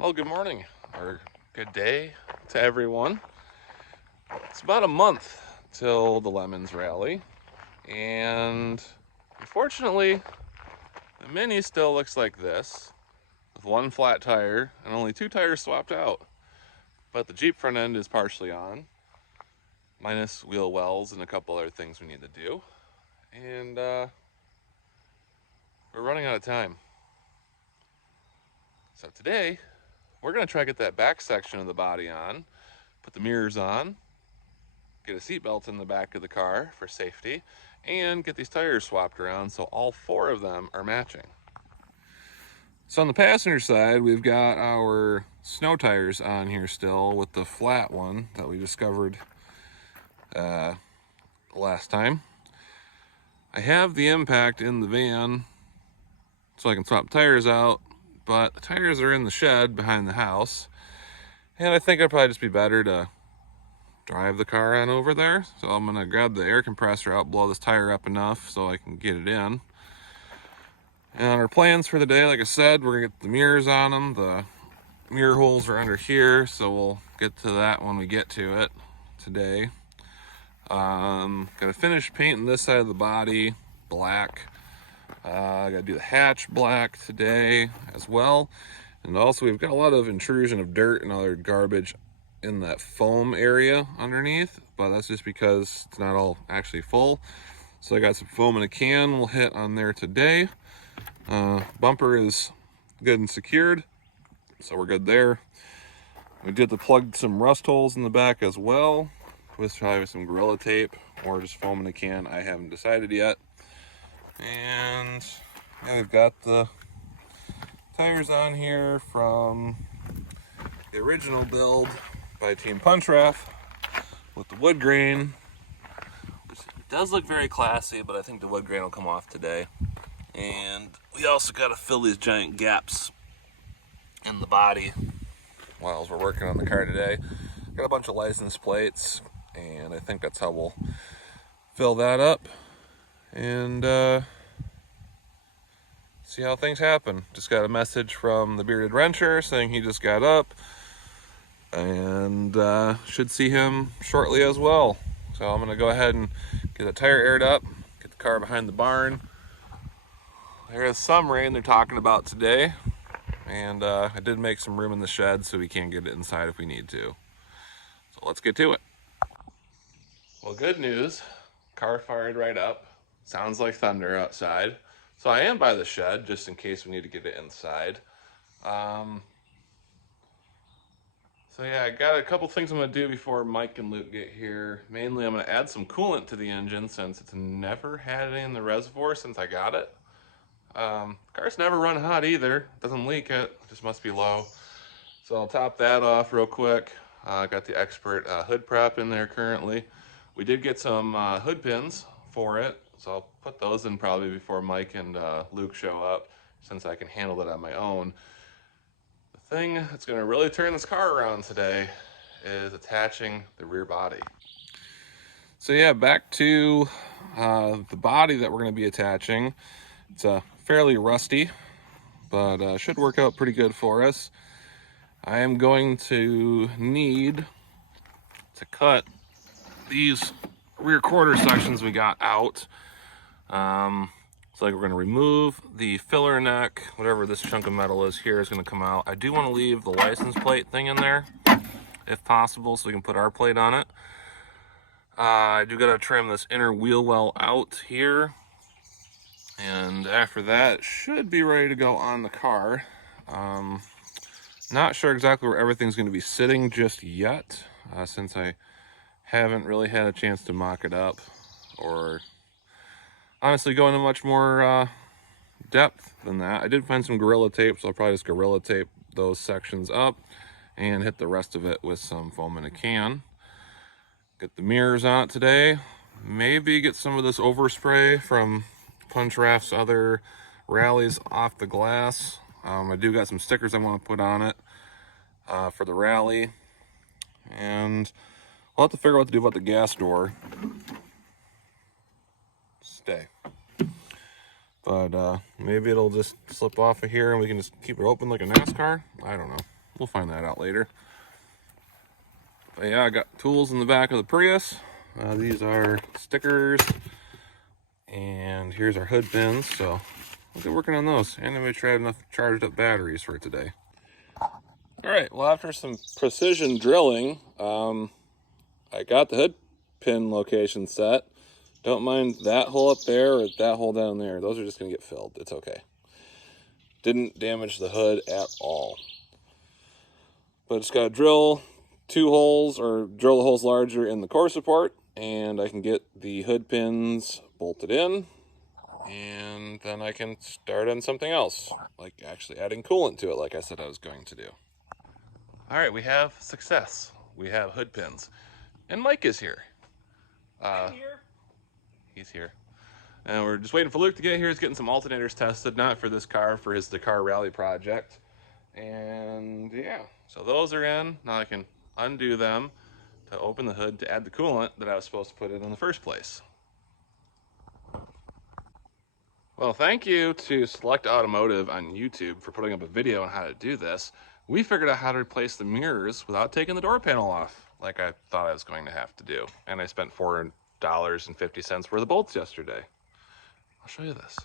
Well, good morning or good day to everyone. It's about a month till the Lemons rally, and unfortunately, the Mini still looks like this with one flat tire and only two tires swapped out. But the Jeep front end is partially on, minus wheel wells and a couple other things we need to do. And we're running out of time. So today, we're going to try to get that back section of the body on, put the mirrors on, get a seatbelt in the back of the car for safety, and get these tires swapped around so all four of them are matching. So on the passenger side, we've got our snow tires on here still with the flat one that we discovered last time. I have the impact in the van so I can swap tires out, but the tires are in the shed behind the house, and I think it'd probably just be better to drive the car on over there. So I'm gonna grab the air compressor out, blow this tire up enough so I can get it in. And our plans for the day, like I said, we're gonna get the mirrors on them. The mirror holes are under here, so we'll get to that when we get to it today. Gonna finish painting this side of the body black. I gotta do the hatch black today as well. And also we've got a lot of intrusion of dirt and other garbage in that foam area underneath, but that's just because it's not all actually full. So I got some foam in a can we'll hit on there today. Bumper is good and secured, so we're good there. We did plug some rust holes in the back as well with probably some Gorilla Tape or just foam in a can. I haven't decided yet. And yeah, we've got the tires on here from the original build by Team Punch Raff with the wood grain, which does look very classy, but I think the wood grain will come off today. And we also got to fill these giant gaps in the body while we're working on the car today. Got a bunch of license plates, and I think that's how we'll fill that up and see how things happen. Just got a message from the Bearded Wrencher saying he just got up, and should see him shortly as well. So I'm gonna go ahead and get the tire aired up, get the car behind the barn. There is some rain they're talking about today, and I did make some room in the shed so we can get it inside if we need to. So let's get to it. Well, good news, car fired right up. Sounds like thunder outside. So I am by the shed just in case we need to get it inside. So yeah, I got a couple things I'm gonna do before Mike and Luke get here. Mainly I'm gonna add some coolant to the engine since it's never had any in the reservoir since I got it. Car's never run hot either. Doesn't leak it just must be low. So I'll top that off real quick. Got the Expert hood prep in there currently. We did get some hood pins for it, so I'll put those in probably before Mike and Luke show up since I can handle it on my own. The thing that's going to really turn this car around today is attaching the rear body. So yeah, back to the body that we're going to be attaching. It's fairly rusty, but should work out pretty good for us. I am going to need to cut these rear quarter sections we got out. So like we're going to remove the filler neck, whatever this chunk of metal is here is going to come out. I do want to leave the license plate thing in there if possible so we can put our plate on it. I do got to trim this inner wheel well out here, and after that it should be ready to go on the car. Not sure exactly where everything's going to be sitting just yet, since I haven't really had a chance to mock it up or honestly go into much more depth than that. I did find some Gorilla Tape, so I'll probably just Gorilla Tape those sections up and hit the rest of it with some foam in a can. Get the mirrors on it today. Maybe get some of this overspray from Punch Raff's other rallies off the glass. I do got some stickers I want to put on it for the rally, and we'll have to figure out what to do about the gas door. But maybe it'll just slip off of here and we can just keep it open like a NASCAR. I don't know. we'll find that out later. But yeah, I got tools in the back of the Prius. These are stickers, and here's our hood pins, so we'll get working on those. And I'm gonna try enough charged up batteries for today. All right, well, after some precision drilling, I got the hood pin location set. Don't mind that hole up there or that hole down there. Those are just gonna get filled. It's okay. Didn't damage the hood at all. But just gotta drill 2 holes, or drill the holes larger in the core support, and I can get the hood pins bolted in, and then I can start on something else, like actually adding coolant to it like I said I was going to do. All right, we have success. We have hood pins. And Mike is here. I'm here. He's here. And we're just waiting for Luke to get here. He's getting some alternators tested, not for this car, for his Dakar Rally project. And yeah, so those are in. Now I can undo them to open the hood to add the coolant that I was supposed to put in the first place. Well, thank you to Select Automotive on YouTube for putting up a video on how to do this. We figured out how to replace the mirrors without taking the door panel off, like I thought I was going to have to do. And I spent $4.50 worth of bolts yesterday. I'll show you this.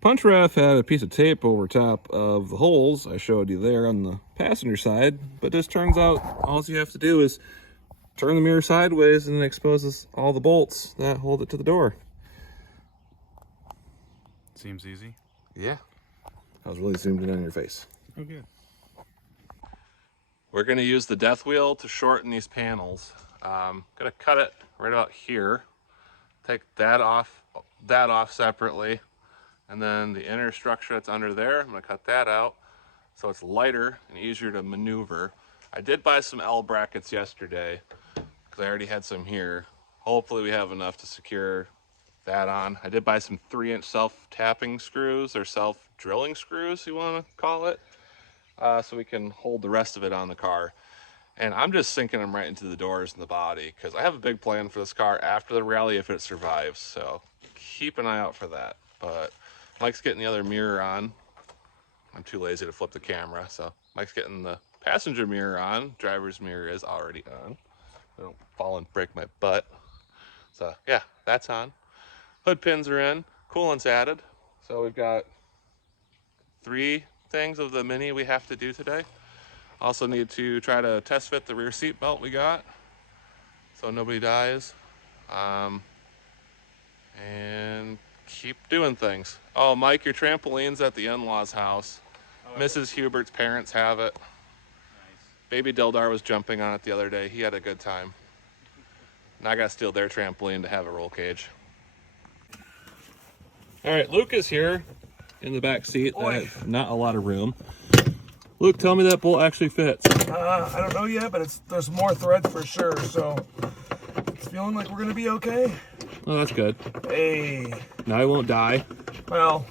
Punch Ref had a piece of tape over top of the holes I showed you there on the passenger side, but this turns out all you have to do is turn the mirror sideways and it exposes all the bolts that hold it to the door. Seems easy. Yeah. I was really zoomed in on your face. Oh, good. We're going to use the death wheel to shorten these panels. Going to cut it right about here. Take that off separately. And then the inner structure that's under there, I'm going to cut that out so it's lighter and easier to maneuver. I did buy some L brackets yesterday because I already had some here. Hopefully we have enough to secure that on. I did buy some 3-inch self-tapping screws, or self-drilling screws you want to call it, so we can hold the rest of it on the car. And I'm just sinking them right into the doors and the body because I have a big plan for this car after the rally if it survives, so keep an eye out for that. But Mike's getting the other mirror on. I'm too lazy to flip the camera, so Mike's getting the passenger mirror on. Driver's mirror is already on. I don't fall and break my butt. So yeah, that's on. Hood pins are in, coolant's added. So we've got 3 things of the mini we have to do today. Also need to try to test fit the rear seat belt we got so nobody dies. And keep doing things. Oh, Mike, your trampoline's at the in-laws' house. Oh, Mrs. Hubert's parents have it. Nice. Baby Dildar was jumping on it the other day. He had a good time. And I gotta steal their trampoline to have a roll cage. All right, Luke is here in the back seat. Not a lot of room. Luke, tell me that bolt actually fits. I don't know yet, but there's more thread for sure, so it's feeling like we're gonna be okay. Oh, that's good. Hey. Now I won't die. Well,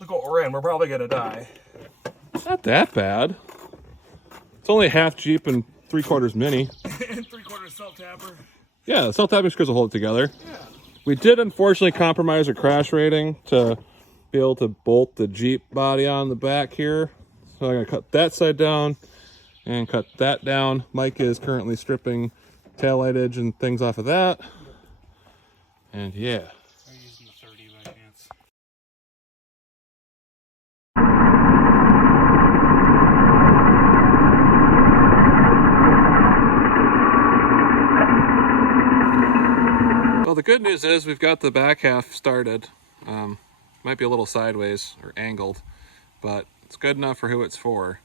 look what we're in. We're probably gonna die. It's not that bad. It's only half Jeep and 3/4 Mini. And 3/4 self-tapper. Yeah, the self-tapping screws will hold it together. Yeah. We did unfortunately compromise our crash rating to be able to bolt the Jeep body on the back here. So I'm gonna cut that side down and cut that down. Mike is currently stripping taillight edge and things off of that. And yeah. Are you using the 30 by chance? Well, the good news is we've got the back half started. Might be a little sideways or angled, but it's good enough for who it's for.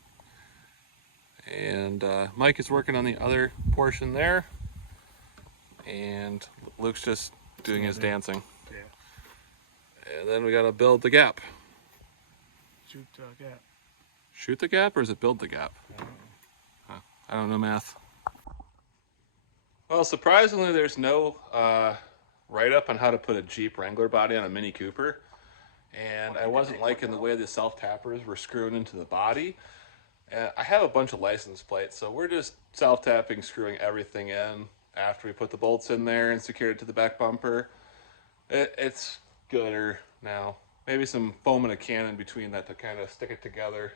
And Mike is working on the other portion there, and Luke's just doing his dancing. Yeah. And then we gotta build the gap. Shoot the gap. Shoot the gap, or is it build the gap? I don't know math. Well, surprisingly, there's no write-up on how to put a Jeep Wrangler body on a Mini Cooper. And I wasn't liking the way the self-tappers were screwed into the body. I have a bunch of license plates, so we're just self-tapping, screwing everything in after we put the bolts in there and secured it to the back bumper. It's gooder now. Maybe some foam and a can in between that to kind of stick it together.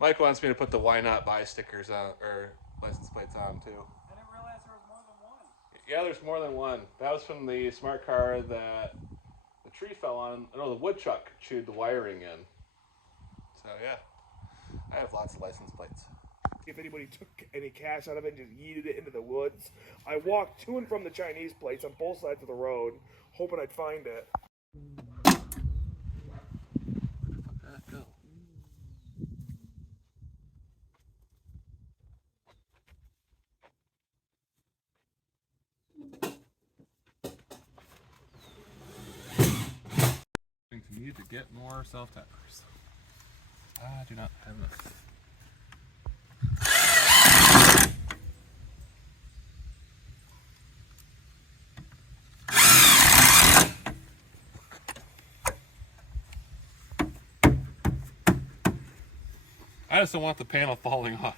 Mike wants me to put the why not buy stickers on, or license plates on too. I didn't realize there was more than one. Yeah, there's more than one. That was from the smart car that the tree fell on. No, the woodchuck chewed the wiring in. So yeah, I have lots of license plates. If anybody took any cash out of it and just yeeted it into the woods, I walked to and from the Chinese place on both sides of the road, hoping I'd find it. Go. To need to get more self-tappers. I do not have enough. I just don't want the panel falling off.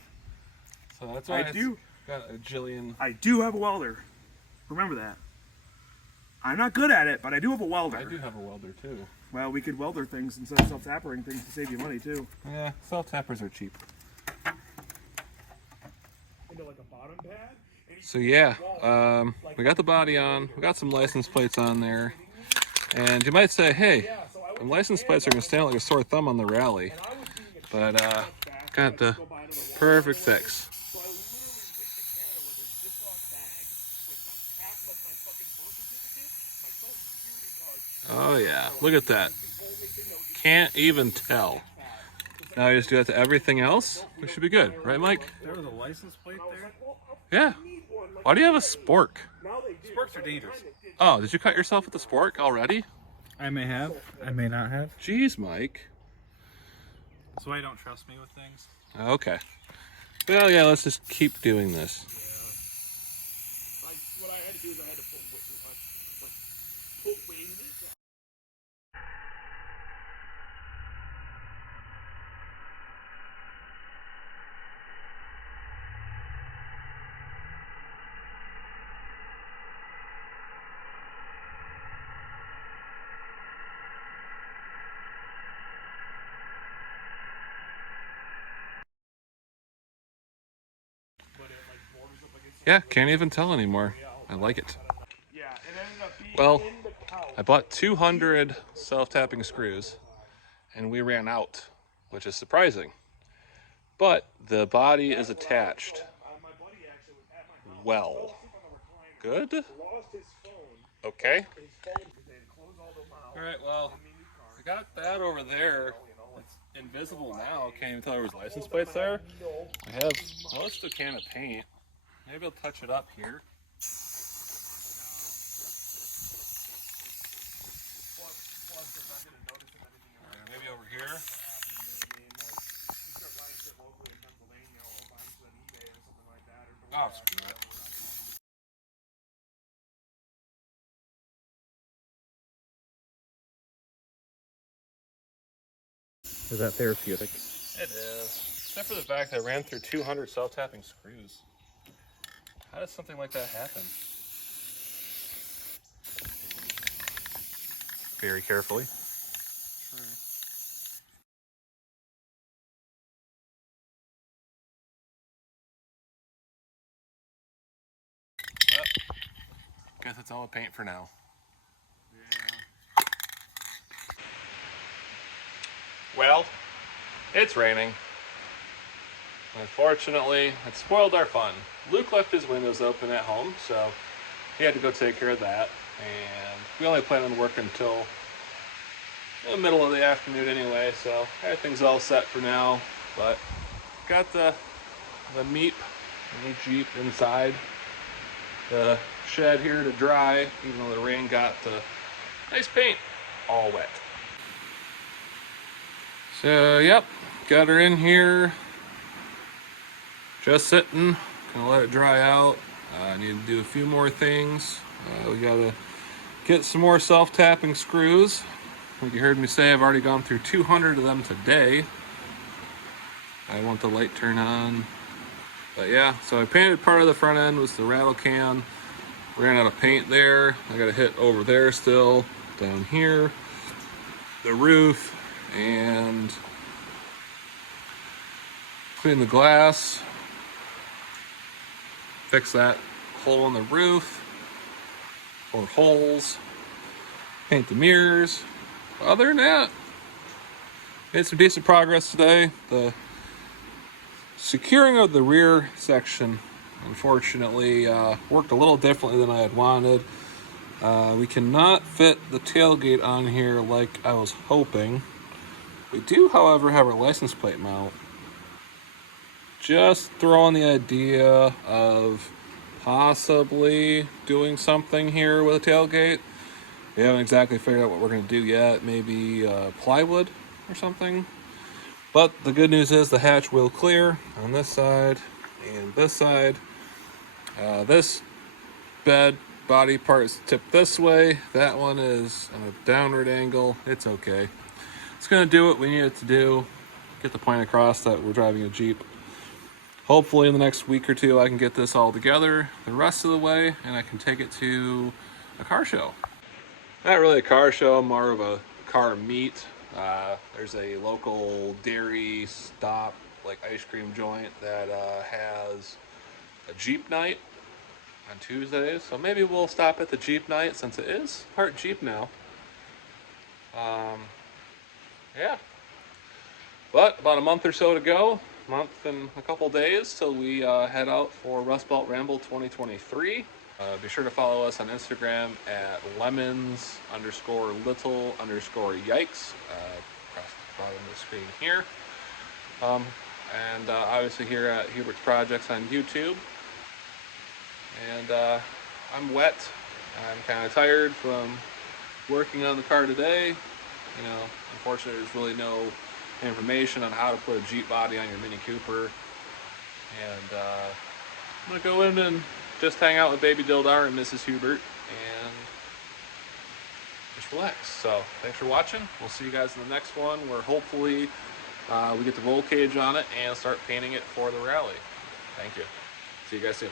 So that's why I do. Got a jillion. I do have a welder. Remember that. I'm not good at it, but I do have a welder. I do have a welder too. Well, we could welder things instead of self-tappering things to save you money too. Yeah, self-tappers are cheap. Into like a bottom pad. So yeah, we got the body on. We got some license plates on there. And you might say, hey, the license plates are going to stand like a sore thumb on the rally. But got the perfect fix. Oh yeah, look at that. Can't even tell. Now I just do that to everything else. We should be good, right, Mike? There was a license plate there? Yeah. Why do you have a spork? Sporks are dangerous. Oh, did you cut yourself with the spork already? I may have. I may not have. Jeez, Mike. That's why you don't trust me with things. Okay. Well, yeah, let's just keep doing this. What I had to do is I had to put weight in it. Yeah, can't even tell anymore. I like it. Yeah, it ended up being Well, in the couch. I bought 200 self-tapping screws, and we ran out, which is surprising. But the body is attached. My buddy actually was at my house. Well. Good? Lost his phone. Okay. His phone because they had closed all them out. All right, well, I got that over there. It's invisible now. Can't even tell there was license plates there. I have most of a can of paint. Maybe I'll touch it up here. Maybe over here. Oh, screw it. Is that therapeutic? It is. Except for the fact that I ran through 200 self-tapping screws. How does something like that happen? Very carefully. Well, guess it's all the paint for now. Well, it's raining. Unfortunately, it spoiled our fun. Luke left his windows open at home, so he had to go take care of that. And we only plan on working until the middle of the afternoon anyway, so everything's all set for now. But got the Meep, the new Jeep inside the shed here to dry, even though the rain got the nice paint all wet. So, yep, got her in here. Just sitting, gonna let it dry out. I need to do a few more things. We gotta get some more self-tapping screws. Like you heard me say, I've already gone through 200 of them today. I want the light turn on. But yeah, so I painted part of the front end with the rattle can. Ran out of paint there. I gotta hit over there still, down here, the roof, and clean the glass, fix that hole in the roof, or holes, paint the mirrors. Other than that, made some decent progress today. The securing of the rear section, unfortunately, worked a little differently than I had wanted. We cannot fit the tailgate on here like I was hoping. We do, however, have our license plate mount. Just throwing the idea of possibly doing something here with a tailgate. We haven't exactly figured out what we're going to do yet. Maybe plywood or something. But the good news is the hatch will clear on this side and this side. This bed body part is tipped this way. That one is on a downward angle. It's okay. It's going to do what we need it to do. Get the point across that we're driving a Jeep. Hopefully in the next week or two I can get this all together the rest of the way and I can take it to a car show. Not really a car show, more of a car meet. There's a local dairy stop, like ice cream joint that has a Jeep night on Tuesdays. So maybe we'll stop at the Jeep night since it is part Jeep now. Yeah. But about a month or so to go. Month and a couple days till we head out for Rustbelt Ramble 2023. Be sure to follow us on Instagram at lemons_little_yikes across the bottom of the screen here. And obviously here at Hubert's Projects on YouTube. And I'm wet. I'm kind of tired from working on the car today. You know, unfortunately there's really no information on how to put a Jeep body on your Mini Cooper. And I'm going to go in and just hang out with Baby Dildar and Mrs. Hubert and just relax. So thanks for watching. We'll see you guys in the next one where hopefully we get the roll cage on it and start painting it for the rally. Thank you. See you guys soon.